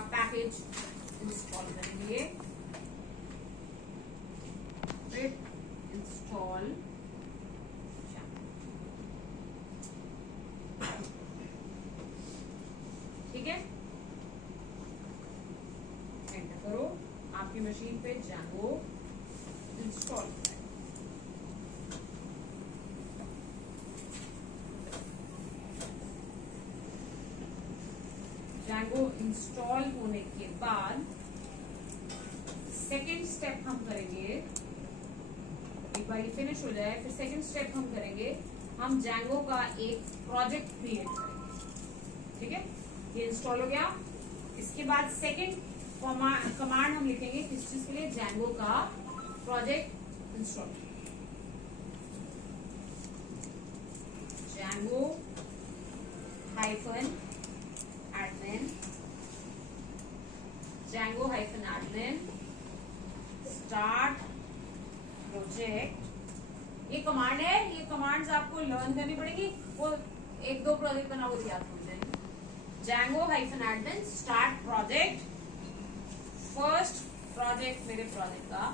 आप package install करेंगे, फिर इंस्टॉल ठीक है, एंटर करो, आपकी मशीन पे Django इंस्टॉल होता है। Django इंस्टॉल होने के बाद सेकेंड स्टेप हम करेंगे, एक बार ये फिनिश हो जाए फिर सेकेंड स्टेप हम करेंगे, हम Django का एक प्रोजेक्ट क्रिएट करेंगे। ठीक है, ये इंस्टॉल हो गया। इसके बाद सेकेंड कमांड हम लिखेंगे किस चीज के लिए, Django का project install, Django hyphen admin, Django hyphen admin start project. ये कमांड है, ये कमांड्स आपको लर्न करनी पड़ेगी, वो एक दो प्रोजेक्ट बना वो याद हो जाएगी। Django hyphen admin start project, first project मेरे प्रोजेक्ट का,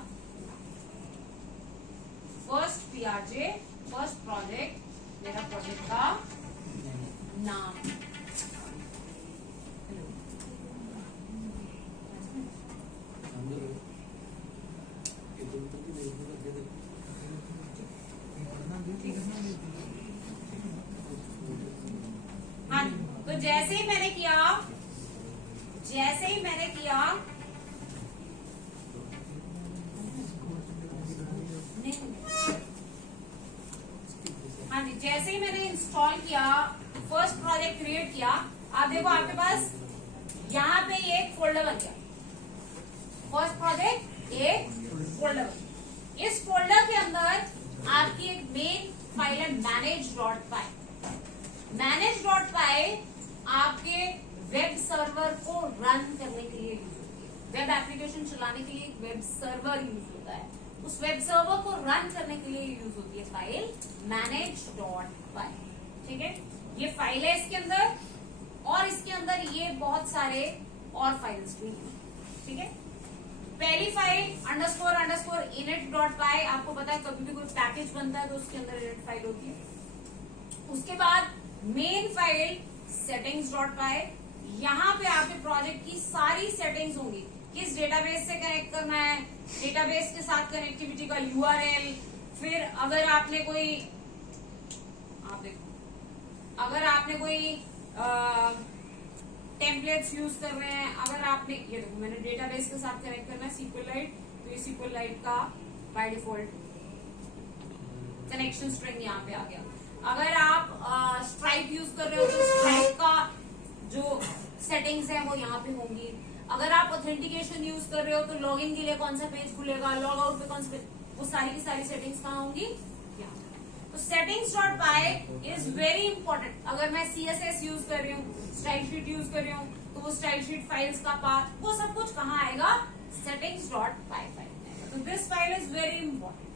फर्स्ट PRJ, फर्स्ट प्रोजेक्ट मेरा प्रोजेक्ट का नाम, हाँ। तो जैसे ही मैंने किया हाँ जी, जैसे ही मैंने इंस्टॉल किया, फर्स्ट प्रोजेक्ट क्रिएट किया, आप देखो आपके पास यहाँ पे एक फोल्डर बन गया, फर्स्ट प्रोजेक्ट एक फोल्डर बन गया। इस फोल्डर के अंदर आपकी एक मेन फाइल है manage.py। manage.py आपके वेब सर्वर को रन करने के लिए यूज होती है, वेब एप्लीकेशन चलाने के लिए एक वेब सर्वर यूज होता है, उस वेब सर्वर को रन करने के लिए यूज होती है फाइल manage.py। ठीक है, ये फाइल है इसके अंदर, और इसके अंदर ये बहुत सारे और फाइल्स भी हैं। ठीक है, पहली फाइल _ init.py, आपको पता है कभी भी कोई पैकेज बनता है तो उसके अंदर init फाइल होती है। उसके बाद मेन फाइल settings.py, यहाँ पे आपके प्रोजेक्ट की सारी सेटिंग्स होंगी, किस डेटाबेस से कनेक्ट करना है, डेटाबेस के साथ कनेक्टिविटी का URL, फिर अगर आपने कोई टेम्पलेट्स यूज कर रहे हैं, अगर आपने ये देखो मैंने डेटाबेस के साथ कनेक्ट करना है SQLite, तो ये SQLite का बाय डिफॉल्ट कनेक्शन स्ट्रिंग यहाँ पे आ गया। अगर आप स्ट्राइप यूज कर रहे हो तो स्ट्राइप का जो सेटिंग्स है वो यहाँ पे होंगी। अगर आप ऑथेंटिकेशन यूज कर रहे हो तो लॉगिन के लिए कौन सा पेज खुलेगा, लॉग आउट पे कौन सा पेज, वो सारी की सारी सेटिंग्स कहाँ होंगी, यहाँ। तो settings.py इज वेरी इंपॉर्टेंट। अगर मैं CSS यूज कर रही हूँ, स्टाइल शीट यूज कर रही हूँ, तो वो स्टाइल शीट फाइल्स का पाथ, वो सब कुछ कहाँ आएगा, settings.py फाइल आएगा। तो this file is very important.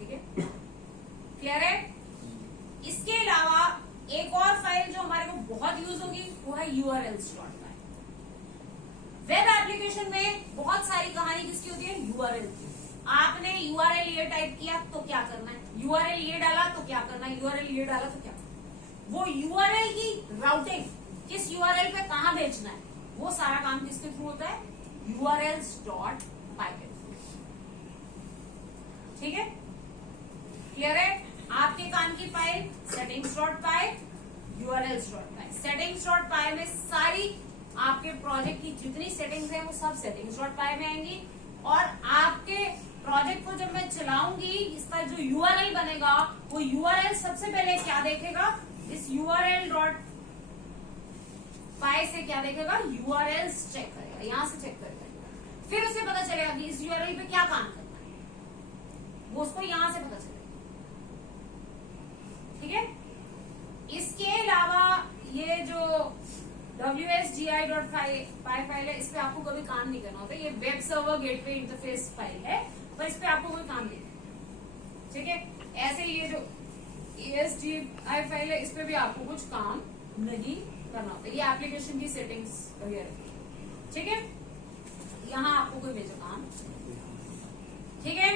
ठीक है, क्लियर है। इसके अलावा एक और फाइल जो हमारे को बहुत यूज होगी वो है urls.py। वेब एप्लीकेशन में बहुत सारी कहानी किसकी होती है, URL की। आपने URL ये टाइप किया तो क्या करना है, URL ये डाला तो क्या करना है, URL ये डाला तो क्या करना है, वो URL की राउटिंग किस URL पे कहां भेजना है, वो सारा काम किसके थ्रू होता है, urls.py के थ्रू। ठीक है, क्लियर है। आपके काम की फाइल settings.py, urls.py। settings.py में सारी आपके प्रोजेक्ट की जितनी सेटिंग्स है वो सब settings.py में आएंगी, और आपके प्रोजेक्ट को जब मैं चलाऊंगी इसका जो URL बनेगा वो URL सबसे पहले क्या देखेगा, इस url.py से क्या देखेगा, URLs चेक करेगा, यहां से चेक करेगा, फिर उसे पता चलेगा कि इस URL पे क्या काम करना है, वो उसको यहां से पता चलेगा। ठीक है, इसके अलावा ये जो wsgi.py फाइल है, इस पे आपको कभी काम नहीं करना होता, ये web server gateway interface file है, पर इस पे आपको कोई काम नहीं करना। ठीक है, ऐसे ये जो ASGI फाइल है, इस पे भी आपको कुछ काम नहीं करना होता, ये एप्लीकेशन की सेटिंग्स वगैरह। ठीक है, यहाँ आपको कोई भेजा काम, ठीक है।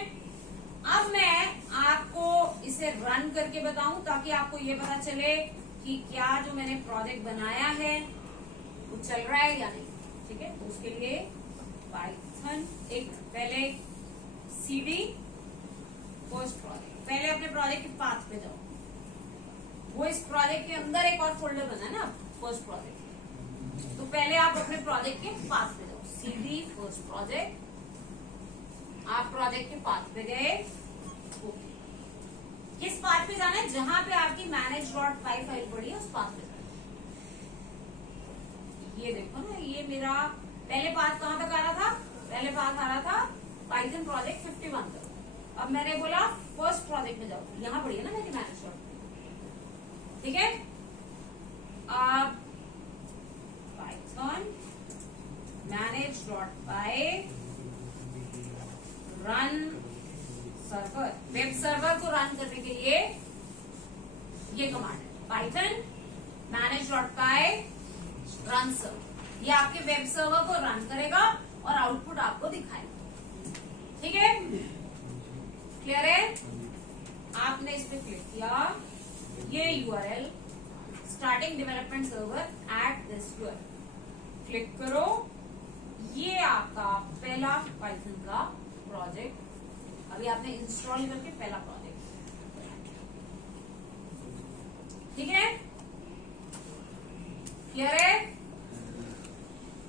अब मैं आपको इसे रन करके बताऊं ताकि आपको ये पता चले कि क्या जो मैंने प्रोजेक्ट बनाया है वो चल रहा है या नहीं, ठीक है। तो उसके लिए पाइथन एक पहले cd फर्स्ट प्रोजेक्ट, पहले अपने प्रोजेक्ट के पाथ पे जाओ, वो इस प्रोजेक्ट के अंदर एक और फोल्डर बना है ना फर्स्ट प्रोजेक्ट, तो पहले आप अपने प्रोजेक्ट के पाथ पे जाओ, cd फर्स्ट प्रोजेक्ट, आप प्रोजेक्ट के पाथ पे गए, किस पाथ पे जाना है, जहां पे आपकी manage.py फाइल पड़ी है उस पाथ पे जाना है। ये देखो ना, ये मेरा पहले पाथ कहां तक आ रहा था, पहले पाथ आ रहा था पाइथन प्रोजेक्ट 51 तक। अब मैंने बोला फर्स्ट प्रोजेक्ट में जाओ, यहां पड़ी है ना मेरी manage.py, ठीक है। अब Python manage.py run server, web server को रन करने के लिए ये कमांड है, पाइथन manage.py रन सर्वर। ये आपके वेब सर्वर को रन करेगा और आउटपुट आपको दिखाएगा, ठीक है। क्लियर है? आपने इस पे क्लिक किया, ये URL starting development server at this URL click करो, ये आपका पहला पाइथन का प्रोजेक्ट, अभी आपने इंस्टॉल करके पहला प्रोजेक्ट, ठीक है। क्लियर है?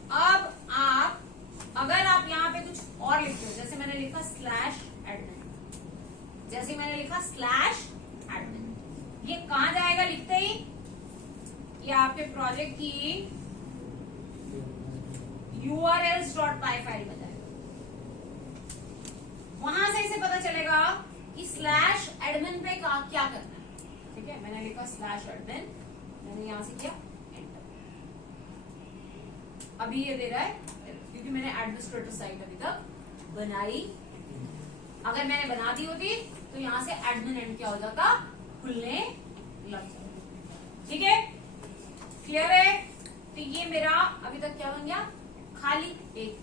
अब आप अगर आप यहाँ पे कुछ और लिखते हो, जैसे मैंने लिखा /admin, जैसे मैंने लिखा /admin, ये कहां जाएगा लिखते ही, ये आपके प्रोजेक्ट की urls.py फाइल में जाएगा, वहां से इसे पता चलेगा कि /admin पे क्या करना है, ठीक है। मैंने लिखा /admin, मैंने यहां से किया एंटर, अभी ये दे रहा है क्योंकि मैंने एडमिनिस्ट्रेटर साइट अभी तक बनाई, अगर मैंने बना दी होती तो यहां से एडमिन एंड क्या हो जाता, खुलने लग जाता, ठीक है। क्लियर है? तो ये मेरा अभी तक क्या बन गया, खाली एक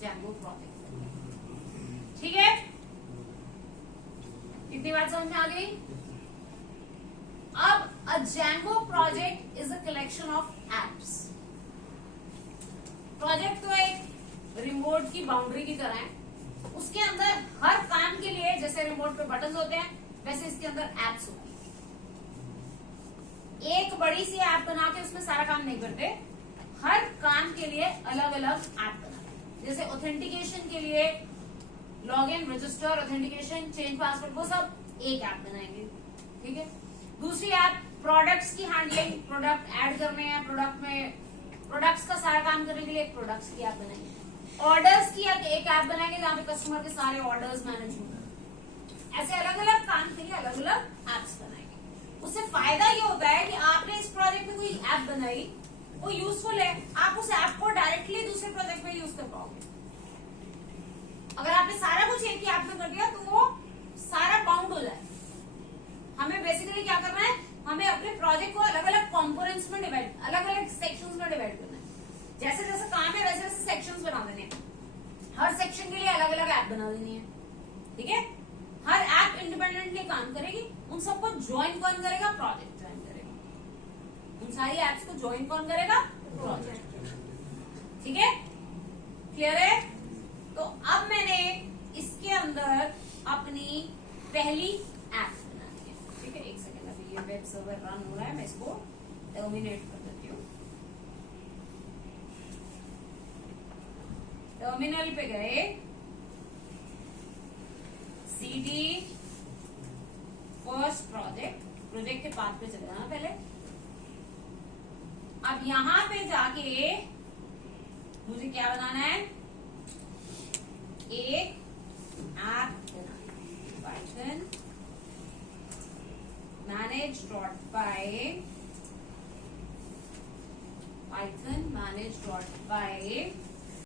जैंगो प्रोजेक्ट, ठीक है। कितनी बात समझ में आ गई? अब a Django project is a collection of apps. Project तो एक रिमोट की बाउंड्री की तरह है, उसके अंदर हर काम के लिए जैसे रिमोट पे बटन होते हैं वैसे इसके अंदर एप्स होती है। एक बड़ी सी ऐप बना के उसमें सारा काम नहीं करते, हर काम के लिए अलग अलग ऐप बनाते हैं। जैसे ऑथेंटिकेशन के लिए log in, register, authentication, change password, वो सब एक ऐप बनाएंगे, ठीक है। दूसरी ऐप प्रोडक्ट्स की हैंडलिंग, प्रोडक्ट ऐड करने हैं, प्रोडक्ट में प्रोडक्ट्स का सारा काम करने के लिए एक प्रोडक्ट्स की ऐप बनाएंगे। ऑर्डर्स की एक ऐप बनाएंगे जहां पे कस्टमर के सारे ऑर्डर्स मैनेज होंगे। ऐसे अलग अलग काम के लिए अलग अलग एप्स बनाएंगे। उससे फायदा ये होता है कि आपने इस प्रोजेक्ट में कोई ऐप बनाई, वो यूजफुल है, आप उस ऐप को डायरेक्टली दूसरे प्रोजेक्ट में यूज कर पाओगे। अगर आपने सारा कुछ एक ही ऐप में कर दिया तो वो सारा बाउंड हो जाए। हमें बेसिकली क्या करना है, हमें अपने प्रोजेक्ट को अलग अलग कॉम्पोनेंट्स में डिवाइड, अलग अलग सेक्शंस में डिवाइड करना है। जैसे जैसे काम है वैसे वैसे सेक्शंस बना देने हैं, हर सेक्शन के लिए अलग अलग ऐप बना देनी है, ठीक है। हर ऐप इंडिपेंडेंटली काम करेगी, उन सबको ज्वाइन कौन करेगा, प्रोजेक्ट ज्वाइन करेगा। उन सारी ऐप्स को ज्वाइन कौन करेगा, प्रोजेक्ट, ठीक है। क्लियर है? तो अब मैंने इसके अंदर अपनी पहली ऐप बनानी है, ठीक है। एक सेकेंड, अभी ये वेब सर्वर रन हो रहा है, मैं इसको टर्मिनेट कर देती हूँ। टर्मिनल पे गए, cd फर्स्ट प्रोजेक्ट के पाथ पे चले जाना पहले। अब यहां पे जाके मुझे क्या बनाना है, एक ऐप पाइथन manage.py